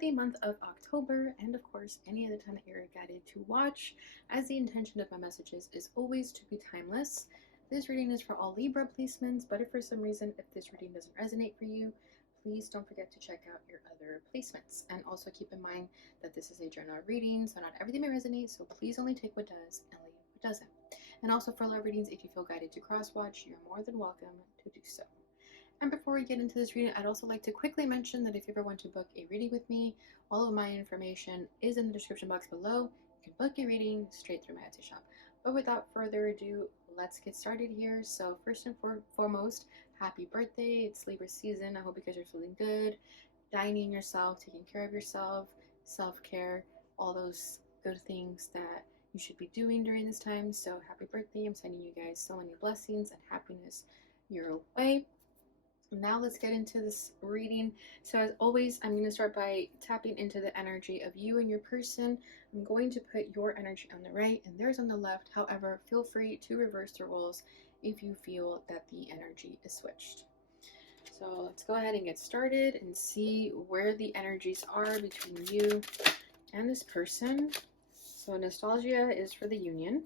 the month of October, and of course, any other time that you're guided to watch, as the intention of my messages is always to be timeless. This reading is for all Libra placements, but if for some reason, if this reading doesn't resonate for you, please don't forget to check out your other placements. And also keep in mind that this is a general reading, so not everything may resonate, so please only take what does and leave what doesn't. And also for love readings, if you feel guided to cross-watch, you're more than welcome to do so. And before we get into this reading, I'd also like to quickly mention that if you ever want to book a reading with me, all of my information is in the description box below. You can book a reading straight through my Etsy shop. But without further ado, let's get started here. So first and foremost, happy birthday. It's Libra season. I hope you guys are feeling good, dining yourself, taking care of yourself, self-care, all those good things that you should be doing during this time. So happy birthday. I'm sending you guys so many blessings and happiness your way. Now let's get into this reading. So as always, I'm going to start by tapping into the energy of you and your person. I'm going to put your energy on the right and theirs on the left. However, feel free to reverse the roles if you feel that the energy is switched. So let's go ahead and get started and see where the energies are between you and this person. So nostalgia is for the union.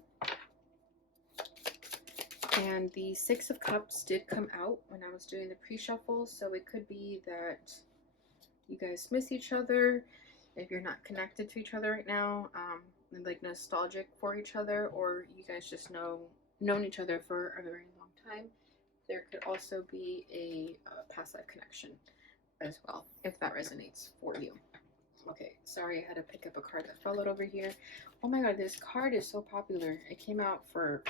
And the Six of Cups did come out when I was doing the pre-shuffle, so it could be that you guys miss each other, if you're not connected to each other right now, like nostalgic for each other, or you guys just known each other for a very long time. There could also be a past life connection as well, if that resonates for you. Okay, sorry, I had to pick up a card that fell out over here. Oh my god, this card is so popular. It came out for,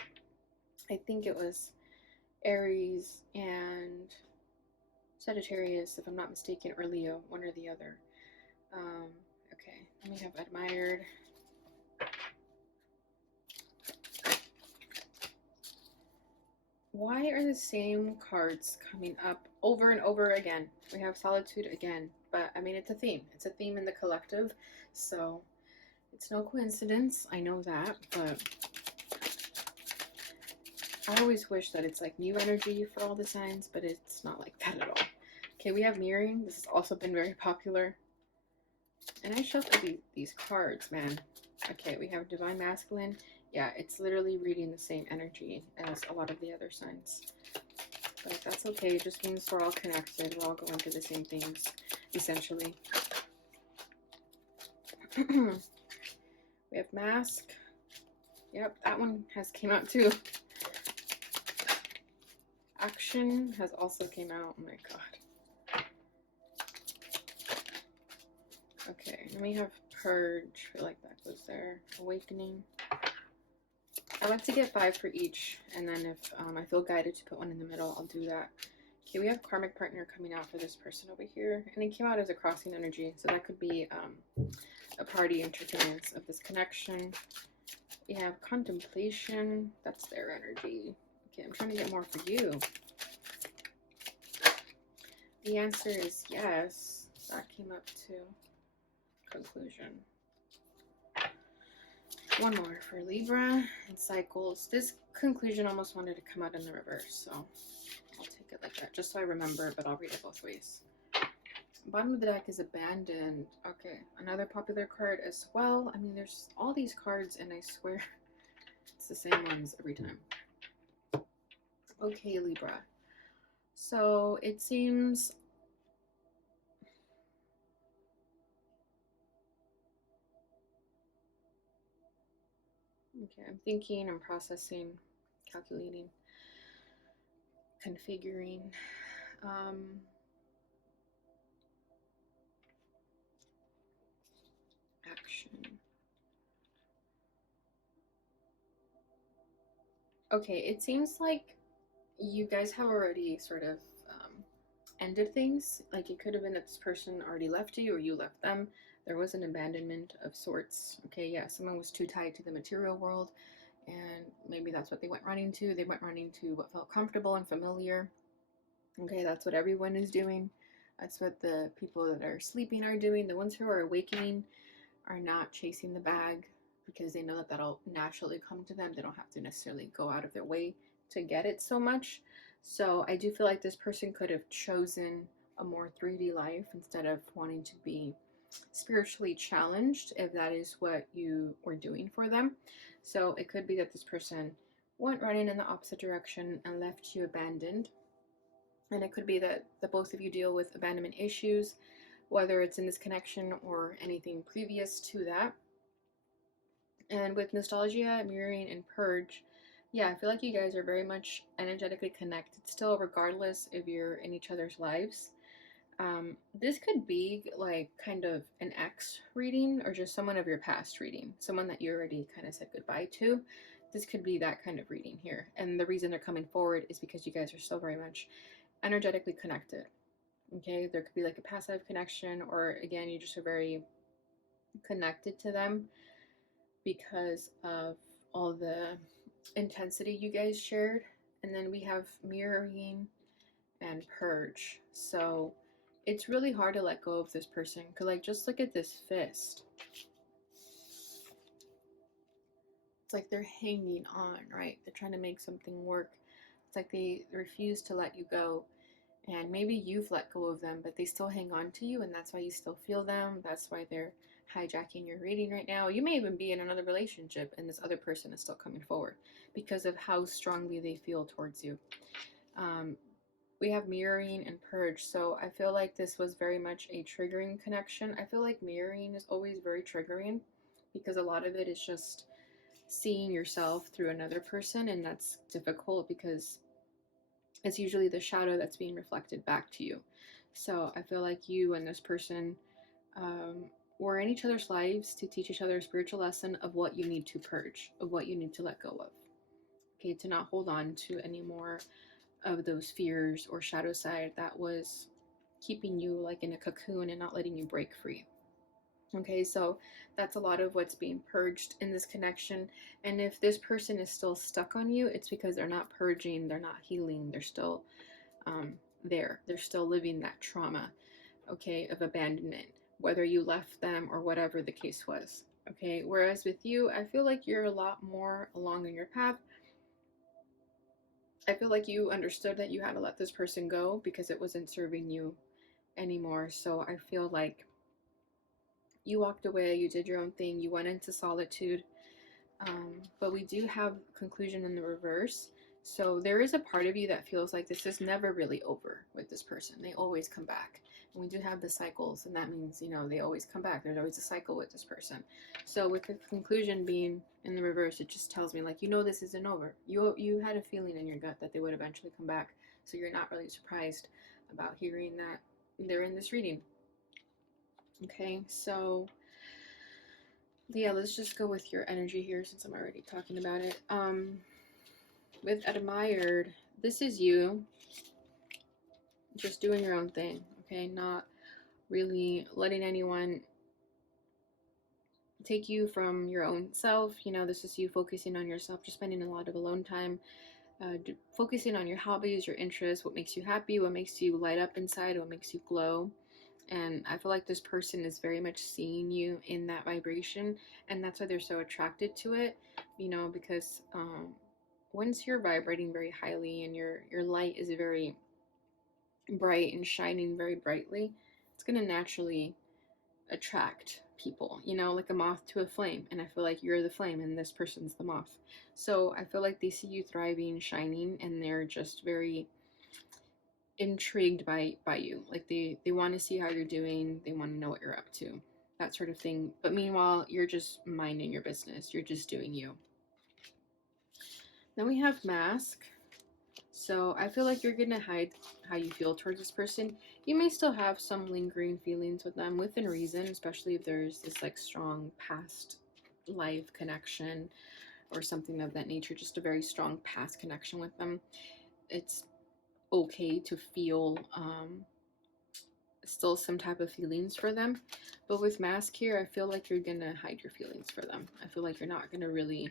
I think it was Aries and Sagittarius, if I'm not mistaken, or Leo, one or the other. Okay, let me have admired. Why are the same cards coming up over and over again? We have solitude again, but I mean, it's a theme. It's a theme in the collective, so it's no coincidence. I know that, but I always wish that it's like new energy for all the signs, but it's not like that at all. Okay, we have mirroring. This has also been very popular. And I shuffled these cards, man. Okay, we have divine masculine. Yeah, it's literally reading the same energy as a lot of the other signs. But that's okay. It just means we're all connected. We're all going through the same things, essentially. We have mask. Yep, that one has came out too. Action has also came out. Oh my god. Okay, and we have purge. I feel like that goes there. Awakening. I like to get 5 for each, and then if I feel guided to put one in the middle, I'll do that. Okay, we have karmic partner coming out for this person over here, and it came out as a crossing energy, so that could be a party interference of this connection. We have contemplation. That's their energy. Okay, I'm trying to get more for you. The answer is yes. That came up too. Conclusion. One more for Libra and cycles. This conclusion almost wanted to come out in the reverse, so I'll take it like that, just so I remember, but I'll read it both ways. Bottom of the deck is abandoned. Okay, another popular card as well. I mean, there's all these cards, and I swear it's the same ones every time. Okay, Libra. So it seems okay, I'm thinking, I'm processing, calculating, configuring. Action. Okay, it seems like you guys have already sort of ended things. Like it could have been that this person already left you or you left them. There was an abandonment of sorts. Okay, yeah, someone was too tied to the material world, and maybe that's what they went running to. They went running to what felt comfortable and familiar. Okay, that's what everyone is doing. That's what the people that are sleeping are doing. The ones who are awakening are not chasing the bag because they know that that'll naturally come to them. They don't have to necessarily go out of their way to get it so much. So I do feel like this person could have chosen a more 3D life instead of wanting to be spiritually challenged, if that is what you were doing for them. So it could be that this person went running in the opposite direction and left you abandoned. And it could be that the both of you deal with abandonment issues, whether it's in this connection or anything previous to that. And with nostalgia, mirroring, and purge, yeah, I feel like you guys are very much energetically connected still, regardless if you're in each other's lives. This could be like kind of an ex reading or just someone of your past reading, someone that you already kind of said goodbye to. This could be that kind of reading here. And the reason they're coming forward is because you guys are still very much energetically connected. Okay, there could be like a passive connection, or again, you just are very connected to them because of all the intensity you guys shared. And then we have mirroring and purge. So it's really hard to let go of this person, because like, just look at this fist. It's like they're hanging on, right? They're trying to make something work. It's like they refuse to let you go. And maybe you've let go of them, but they still hang on to you, and that's why you still feel them. That's why they're hijacking your reading right now. You may even be in another relationship and this other person is still coming forward because of how strongly they feel towards you. We have mirroring and purge. So I feel like this was very much a triggering connection. I feel like mirroring is always very triggering because a lot of it is just seeing yourself through another person, and that's difficult because it's usually the shadow that's being reflected back to you. So I feel like you and this person were in each other's lives to teach each other a spiritual lesson of what you need to purge, of what you need to let go of. Okay, to not hold on to any more of those fears or shadow side that was keeping you like in a cocoon and not letting you break free. Okay, so that's a lot of what's being purged in this connection. And if this person is still stuck on you, it's because they're not purging, they're not healing, they're still there. They're still living that trauma, okay, of abandonment, whether you left them or whatever the case was. Okay, whereas with you, I feel like you're a lot more along in your path. I feel like you understood that you had to let this person go because it wasn't serving you anymore. So I feel like you walked away, you did your own thing, you went into solitude. But we do have conclusion in the reverse. So there is a part of you that feels like this is never really over with this person. They always come back. And we do have the cycles, and that means, you know, they always come back. There's always a cycle with this person. So with the conclusion being in the reverse, it just tells me, like, you know, this isn't over. You had a feeling in your gut that they would eventually come back. So you're not really surprised about hearing that they're in this reading. Okay, so yeah, let's just go with your energy here since I'm already talking about it. With admired, this is you just doing your own thing, okay? Not really letting anyone take you from your own self. You know, this is you focusing on yourself, just spending a lot of alone time, focusing on your hobbies, your interests, what makes you happy, what makes you light up inside, what makes you glow. And I feel like this person is very much seeing you in that vibration, and that's why they're so attracted to it, you know, because once you're vibrating very highly and your light is very bright and shining very brightly, it's going to naturally attract people, you know, like a moth to a flame. And I feel like you're the flame and this person's the moth. So I feel like they see you thriving, shining, and they're just very intrigued by you. Like they want to see how you're doing, they want to know what you're up to, that sort of thing. But meanwhile, you're just minding your business, you're just doing you. Then we have mask. So I feel like you're gonna hide how you feel towards this person. You may still have some lingering feelings with them within reason, especially if there's this like strong past life connection or something of that nature, just a very strong past connection with them. It's okay to feel still some type of feelings for them. But with mask here, I feel like you're gonna hide your feelings for them. I feel like you're not gonna really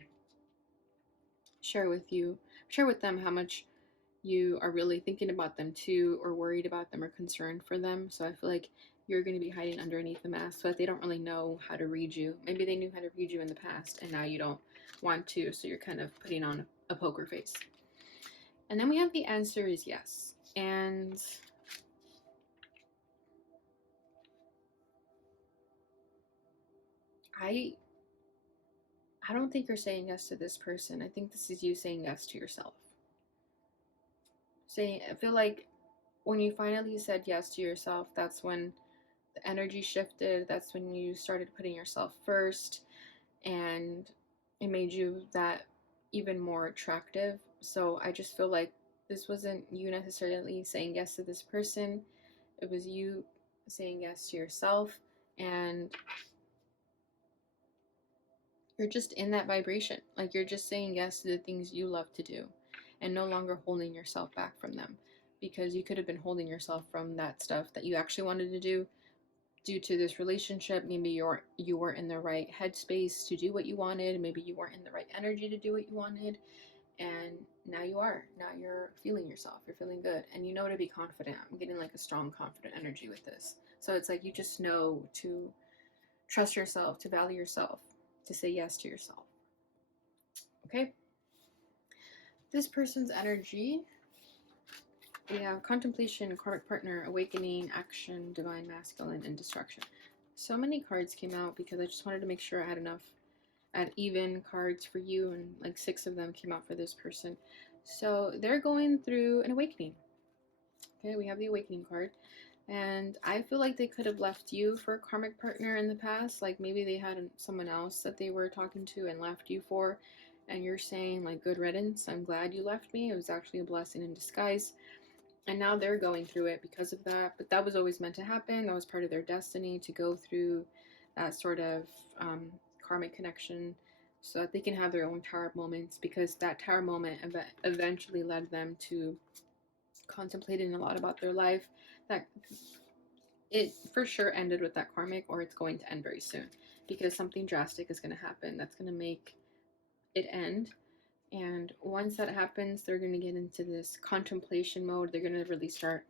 share with them how much you are really thinking about them too, or worried about them or concerned for them. So I feel like you're going to be hiding underneath the mask so that they don't really know how to read you. Maybe they knew how to read you in the past and now you don't want to, so you're kind of putting on a poker face. And then we have the answer is yes. And I don't think you're saying yes to this person. I think this is you saying yes to yourself. I feel like when you finally said yes to yourself, that's when the energy shifted. That's when you started putting yourself first, and it made you that even more attractive. So I just feel like this wasn't you necessarily saying yes to this person. It was you saying yes to yourself, and you're just in that vibration. Like, you're just saying yes to the things you love to do and no longer holding yourself back from them, because you could have been holding yourself from that stuff that you actually wanted to do due to this relationship. Maybe you weren't in the right headspace to do what you wanted. Maybe you weren't in the right energy to do what you wanted. And now you are. Now you're feeling yourself. You're feeling good. And you know to be confident. I'm getting like a strong, confident energy with this. So it's like you just know to trust yourself, to value yourself, to say yes to yourself. Okay? This person's energy, we have contemplation, karmic partner, awakening, action, divine masculine, and destruction. So many cards came out because I just wanted to make sure I had enough at even cards for you, and like 6 of them came out for this person. So they're going through an awakening. Okay, we have the awakening card. And I feel like they could have left you for a karmic partner in the past. Like maybe they had someone else that they were talking to and left you for. And you're saying like, good riddance. I'm glad you left me. It was actually a blessing in disguise. And now they're going through it because of that. But that was always meant to happen. That was part of their destiny, to go through that sort of karmic connection so that they can have their own tower moments, because that tower moment eventually led them to contemplating a lot about their life. That it for sure ended with that karmic, or it's going to end very soon, because something drastic is going to happen that's going to make it end. And once that happens, they're going to get into this contemplation mode. They're going to really start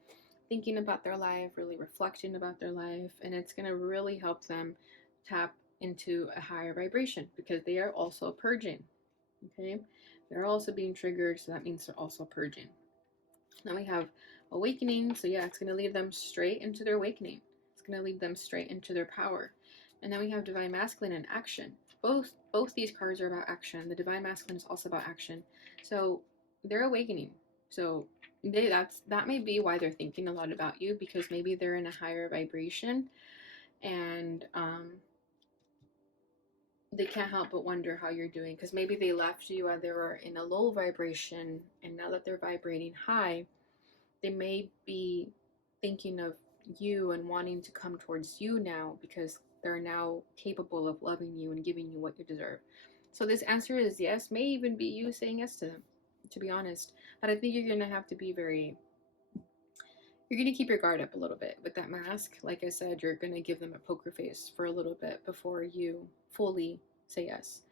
thinking about their life, really reflecting about their life, and it's going to really help them tap into a higher vibration, because they are also purging. Okay, they're also being triggered, so that means they're also purging. Then we have awakening. So yeah, it's going to lead them straight into their awakening. It's going to lead them straight into their power. And then we have divine masculine and action. Both these cards are about action. The divine masculine is also about action. So they're awakening. So that may be why they're thinking a lot about you, because maybe they're in a higher vibration, and they can't help but wonder how you're doing, because maybe they left you while they were in a low vibration, and now that they're vibrating high, they may be thinking of you and wanting to come towards you now, because they're now capable of loving you and giving you what you deserve. So this answer is yes, may even be you saying yes to them, to be honest. But I think you're going to have to be you're going to keep your guard up a little bit with that mask. Like I said, you're going to give them a poker face for a little bit before you fully say yes.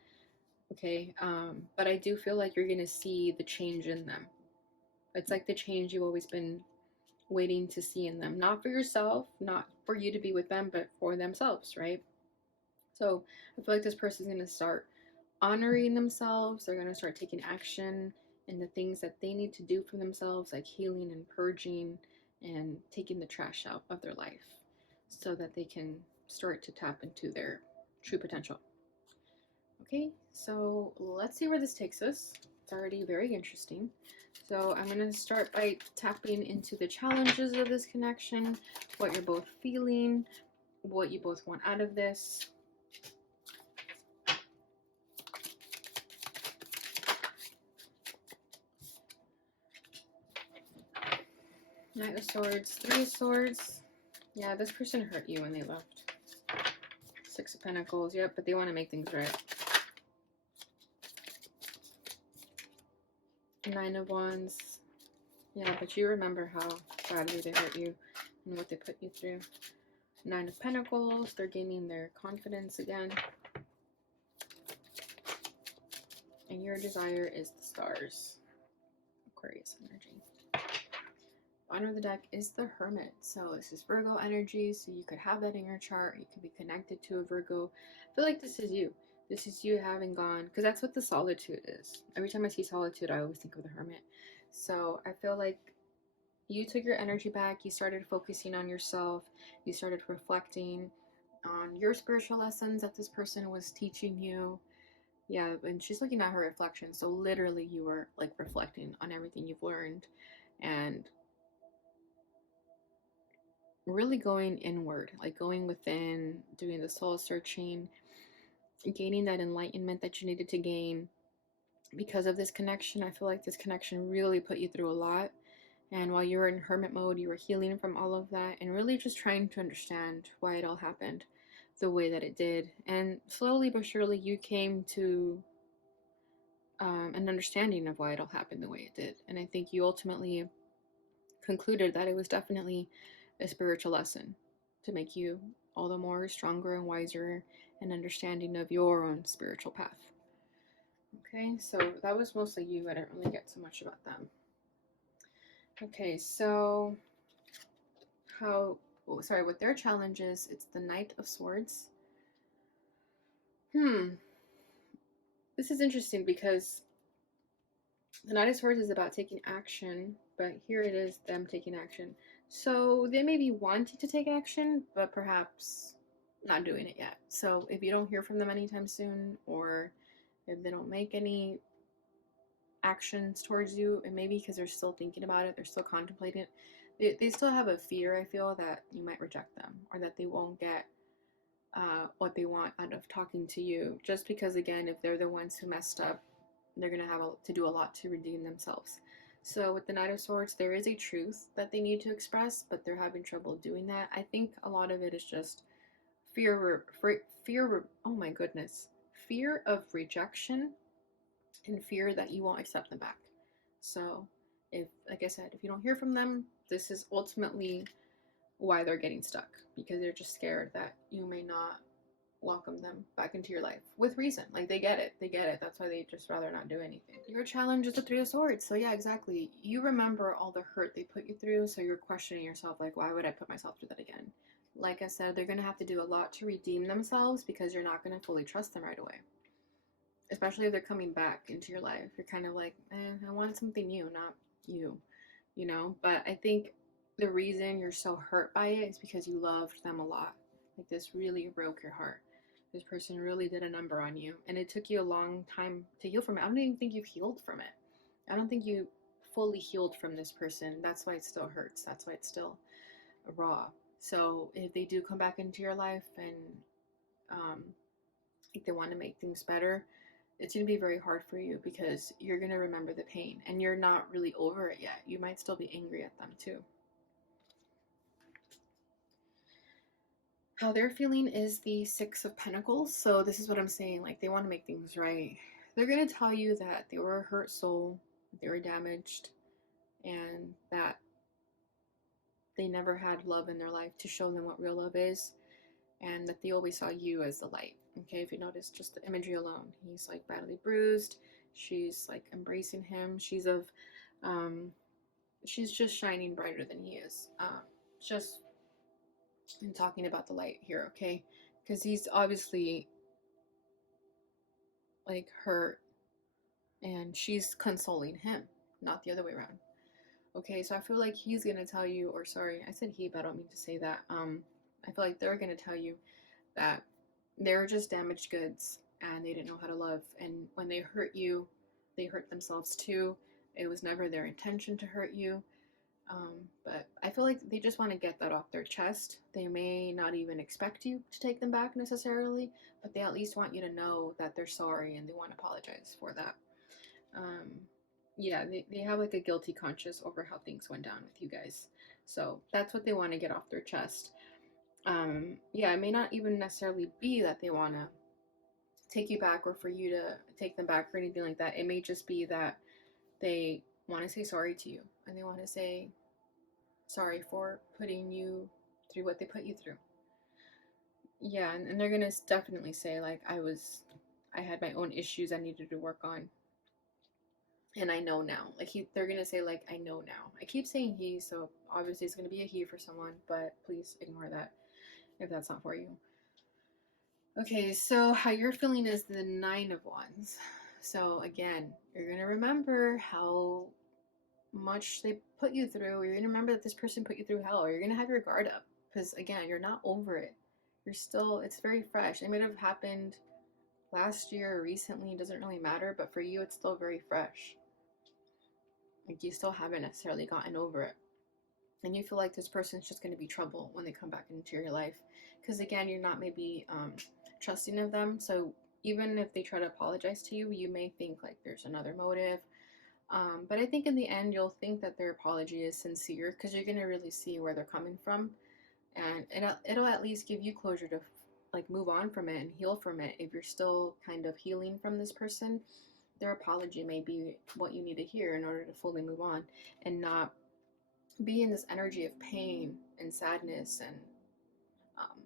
Okay, but I do feel like you're going to see the change in them. It's like the change you've always been waiting to see in them. Not for yourself, not for you to be with them, but for themselves, right? So I feel like this person's going to start honoring themselves. They're going to start taking action in the things that they need to do for themselves, like healing and purging and taking the trash out of their life, so that they can start to tap into their true potential. Okay, so let's see where this takes us. It's already very interesting. So I'm going to start by tapping into the challenges of this connection, what you're both feeling, what you both want out of this. Knight of Swords, Three of Swords. Yeah, this person hurt you when they left. Six of Pentacles. Yep, but they want to make things right. Nine of Wands. Yeah, but you remember how badly they hurt you and what they put you through. Nine of Pentacles. They're gaining their confidence again. And your desire is the stars. Aquarius energy. Bottom of the deck is the Hermit. So this is Virgo energy. So you could have that in your chart. You could be connected to a Virgo. I feel like this is you. This is you having gone, because that's what the solitude is. Every time I see solitude, I always think of the Hermit. So I feel like you took your energy back. You started focusing on yourself. You started reflecting. on your spiritual lessons that this person was teaching you. Yeah, and she's looking at her reflection. So literally you were like reflecting on everything you've learned and really going inward, like going within, doing the soul searching, gaining that enlightenment that you needed to gain because of this connection. I feel like this connection really put you through a lot. And while you were in hermit mode, you were healing from all of that and really just trying to understand why it all happened the way that it did. And slowly but surely, you came to an understanding of why it all happened the way it did. And I think you ultimately concluded that it was definitely a spiritual lesson to make you all the more stronger and wiser and understanding of your own spiritual path. Okay, so that was mostly you. I didn't really get so much about them. Okay, so with their challenges, it's the Knight of Swords. This is interesting because the Knight of Swords is about taking action, but here it is them taking action. So they may be wanting to take action, but perhaps not doing it yet. So if you don't hear from them anytime soon, or if they don't make any actions towards you, and maybe because they're still thinking about it, they're still contemplating it, they still have a fear, I feel, that you might reject them or that they won't get what they want out of talking to you, just because, again, if they're the ones who messed up, they're going to have to do a lot to redeem themselves. So with the Knight of Swords, there is a truth that they need to express, but they're having trouble doing that. I think a lot of it is just fear of rejection and fear that you won't accept them back. So if, like I said, if you don't hear from them, this is ultimately why they're getting stuck, because they're just scared that you may not welcome them back into your life with reason. Like they get it. That's why they just rather not do anything. Your challenge is the Three of Swords. So yeah, exactly. You remember all the hurt they put you through, so you're questioning yourself, like, why would I put myself through that again? Like I said, they're going to have to do a lot to redeem themselves because you're not going to fully trust them right away. Especially if they're coming back into your life. You're kind of like, I want something new, not you, But I think the reason you're so hurt by it is because you loved them a lot. Like this really broke your heart. This person really did a number on you, and it took you a long time to heal from it. I don't even think you've healed from it. I don't think you fully healed from this person. That's why it still hurts. That's why it's still raw. So if they do come back into your life and if they want to make things better, it's going to be very hard for you because you're going to remember the pain and you're not really over it yet. You might still be angry at them too. How they're feeling is the Six of Pentacles. So this is what I'm saying. Like they want to make things right. They're going to tell you that they were a hurt soul, they were damaged, and that they never had love in their life to show them what real love is, and that they always saw you as the light. Okay, if you notice just the imagery alone, he's like badly bruised, she's like embracing him, she's just shining brighter than he is. Just in talking about the light here, okay, because he's obviously like hurt and she's consoling him, not the other way around. Okay, so I feel like he's gonna tell you, or sorry, I said he, but I don't mean to say that. I feel like they're gonna tell you that they're just damaged goods and they didn't know how to love. And when they hurt you, they hurt themselves too. It was never their intention to hurt you. But I feel like they just want to get that off their chest. They may not even expect you to take them back necessarily, but they at least want you to know that they're sorry and they want to apologize for that. Yeah, they have like a guilty conscience over how things went down with you guys. So that's what they want to get off their chest. Yeah, it may not even necessarily be that they want to take you back or for you to take them back or anything like that. It may just be that they want to say sorry to you and they want to say sorry for putting you through what they put you through. Yeah, and they're gonna definitely say like I had my own issues I needed to work on, and I know now. Like they're gonna say like I know now. I keep saying he, so obviously it's gonna be a he for someone, but please ignore that if that's not for you. Okay, so how you're feeling is the Nine of Wands. So again, you're gonna remember how much they put you through. You're gonna remember that this person put you through hell. You're gonna have your guard up because again, you're not over it. it's very fresh. It may have happened last year or recently, it doesn't really matter, but for you, it's still very fresh. Like, you still haven't necessarily gotten over it. And you feel like this person's just going to be trouble when they come back into your life. Because again, you're not maybe trusting of them. So even if they try to apologize to you, you may think like there's another motive. But I think in the end, you'll think that their apology is sincere because you're going to really see where they're coming from. And it'll at least give you closure to like move on from it and heal from it. If you're still kind of healing from this person, their apology may be what you need to hear in order to fully move on and not be in this energy of pain and sadness and um,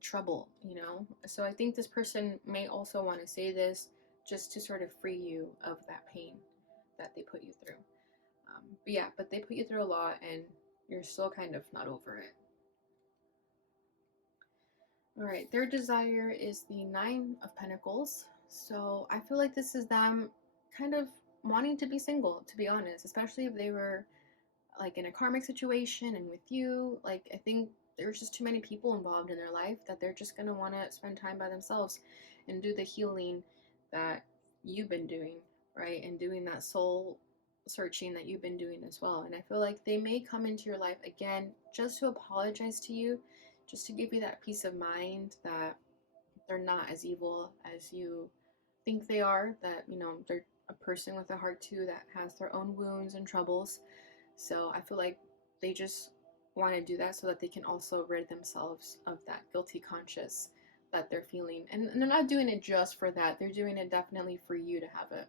trouble, you know? So I think this person may also want to say this just to sort of free you of that pain that they put you through. But yeah, but they put you through a lot and you're still kind of not over it. All right, their desire is the Nine of Pentacles. So I feel like this is them kind of wanting to be single, to be honest, especially if they were like in a karmic situation and with you. Like, I think there's just too many people involved in their life that they're just going to want to spend time by themselves and do the healing that you've been doing, right? And doing that soul searching that you've been doing as well. And I feel like they may come into your life again just to apologize to you, just to give you that peace of mind that they're not as evil as you think they are, that, you know, they're a person with a heart too that has their own wounds and troubles. So I feel like they just want to do that so that they can also rid themselves of that guilty conscience that they're feeling. And they're not doing it just for that. They're doing it definitely for you to have a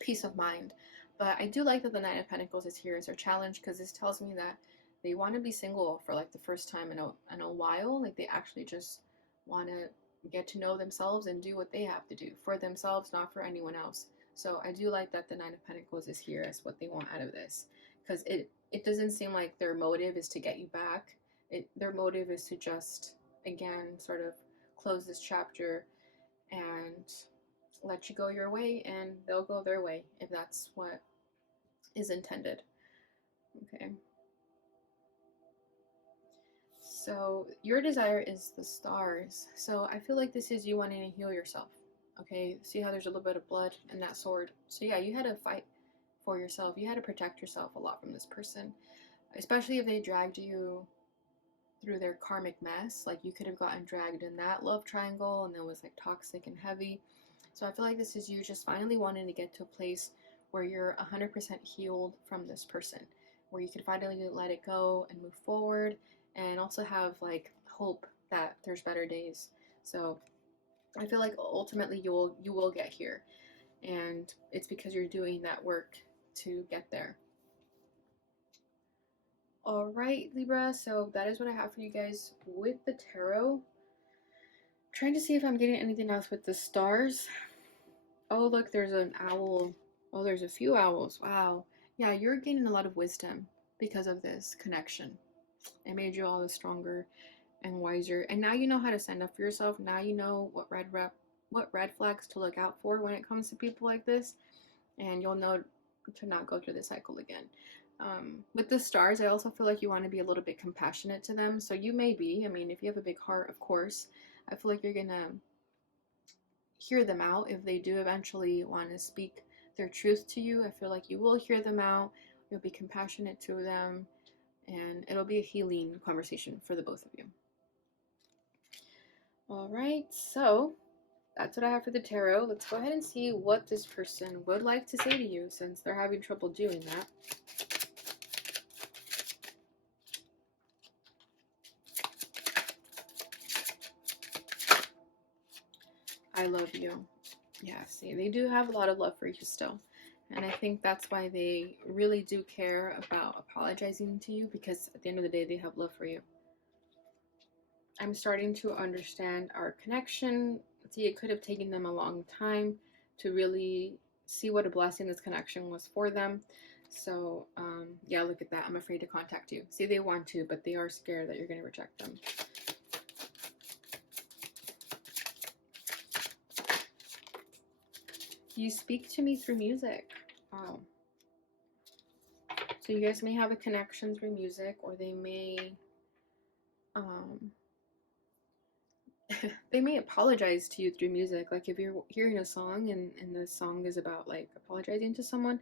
peace of mind. But I do like that the Nine of Pentacles is here as their challenge, because this tells me that they want to be single for like the first time in a while. Like, they actually just want to get to know themselves and do what they have to do for themselves, not for anyone else. So I do like that the Nine of Pentacles is here as what they want out of this, because it doesn't seem like their motive is to get you back. Their motive is to just, again, sort of close this chapter and let you go your way, and they'll go their way if that's what is intended. Okay. So your desire is the stars. So I feel like this is you wanting to heal yourself. Okay. See how there's a little bit of blood in that sword. So yeah, you had to fight for yourself. You had to protect yourself a lot from this person, especially if they dragged you through their karmic mess. Like, you could have gotten dragged in that love triangle and it was like toxic and heavy. So I feel like this is you just finally wanting to get to a place where you're 100% healed from this person, where you can finally let it go and move forward, and also have like hope that there's better days. So I feel like ultimately you will get here, and it's because you're doing that work to get there. All right, Libra, so that is what I have for you guys with the tarot. Trying to see if I'm getting anything else with the stars. Oh, look, there's an owl. Oh, there's a few owls. Wow. Yeah, you're gaining a lot of wisdom because of this connection. It made you all the stronger and wiser. And now you know how to stand up for yourself. Now you know what red flags to look out for when it comes to people like this. And you'll know to not go through the cycle again. With the stars, I also feel like you want to be a little bit compassionate to them. So you may be. I mean, if you have a big heart, of course. I feel like you're going to hear them out if they do eventually want to speak their truth to you. I feel like you will hear them out. You'll be compassionate to them, and it'll be a healing conversation for the both of you. All right, so that's what I have for the tarot. Let's go ahead and see what this person would like to say to you, since they're having trouble doing that. I love you. Yeah, see, they do have a lot of love for you still. And I think that's why they really do care about apologizing to you, because at the end of the day, they have love for you. I'm starting to understand our connection. See, it could have taken them a long time to really see what a blessing this connection was for them. So, yeah, look at that. I'm afraid to contact you. See, they want to, but they are scared that you're going to reject them. You speak to me through music. Wow. So you guys may have a connection through music, or they may they may apologize to you through music. Like if you're hearing a song and the song is about like apologizing to someone,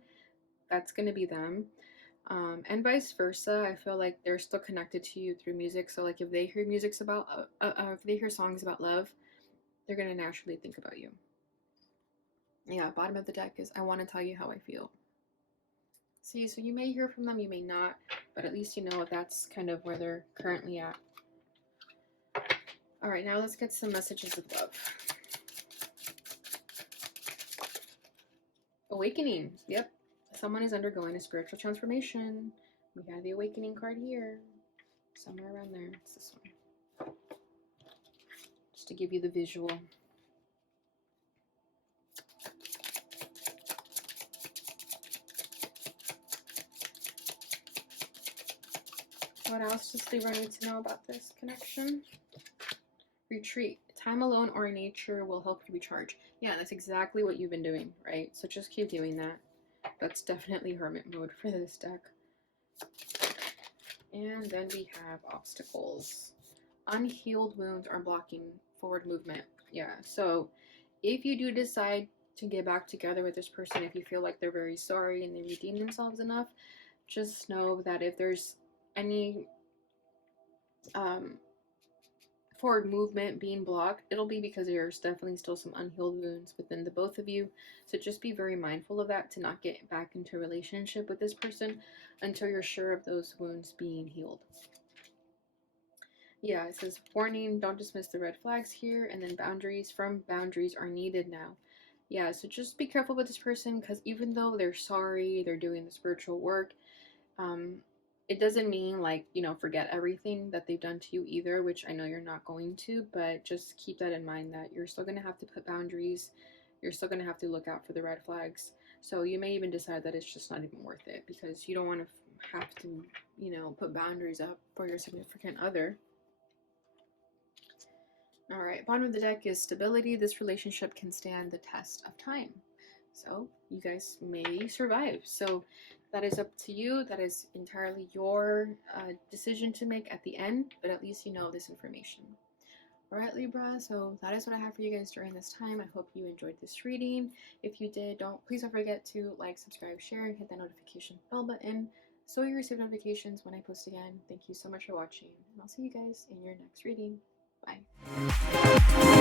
that's going to be them. And vice versa. I feel like they're still connected to you through music. So like if they hear music's about, if they hear songs about love, they're going to naturally think about you. Yeah, bottom of the deck is I want to tell you how I feel. See, so you may hear from them, you may not, but at least you know if that's kind of where they're currently at. All right, now let's get some messages of love. Awakening. Yep. Someone is undergoing a spiritual transformation. We have the awakening card here. Somewhere around there. It's this one. Just to give you the visual. What else does Libra need to know about this connection? Retreat. Time alone or in nature will help you recharge. Yeah, that's exactly what you've been doing, right? So just keep doing that. That's definitely hermit mode for this deck. And then we have obstacles. Unhealed wounds are blocking forward movement. Yeah, so if you do decide to get back together with this person, if you feel like they're very sorry and they redeem themselves enough, just know that if there's any forward movement being blocked, it'll be because there's definitely still some unhealed wounds within the both of you. So just be very mindful of that, to not get back into a relationship with this person until you're sure of those wounds being healed. Yeah, it says, warning, don't dismiss the red flags here, and then boundaries are needed now. Yeah, so just be careful with this person, because even though they're sorry, they're doing the spiritual work, it doesn't mean like, you know, forget everything that they've done to you either, which I know you're not going to, but just keep that in mind that you're still going to have to put boundaries. You're still going to have to look out for the red flags. So you may even decide that it's just not even worth it, because you don't want to have to, you know, put boundaries up for your significant other. All right, bottom of the deck is stability. This relationship can stand the test of time. So you guys may survive. So that is up to you. That is entirely your decision to make at the end, but at least you know this information. All right, Libra, so that is what I have for you guys during this time. I hope you enjoyed this reading. If you did, please don't forget to like, subscribe, share, and hit that notification bell button so you receive notifications when I post again. Thank you so much for watching, and I'll see you guys in your next reading. Bye.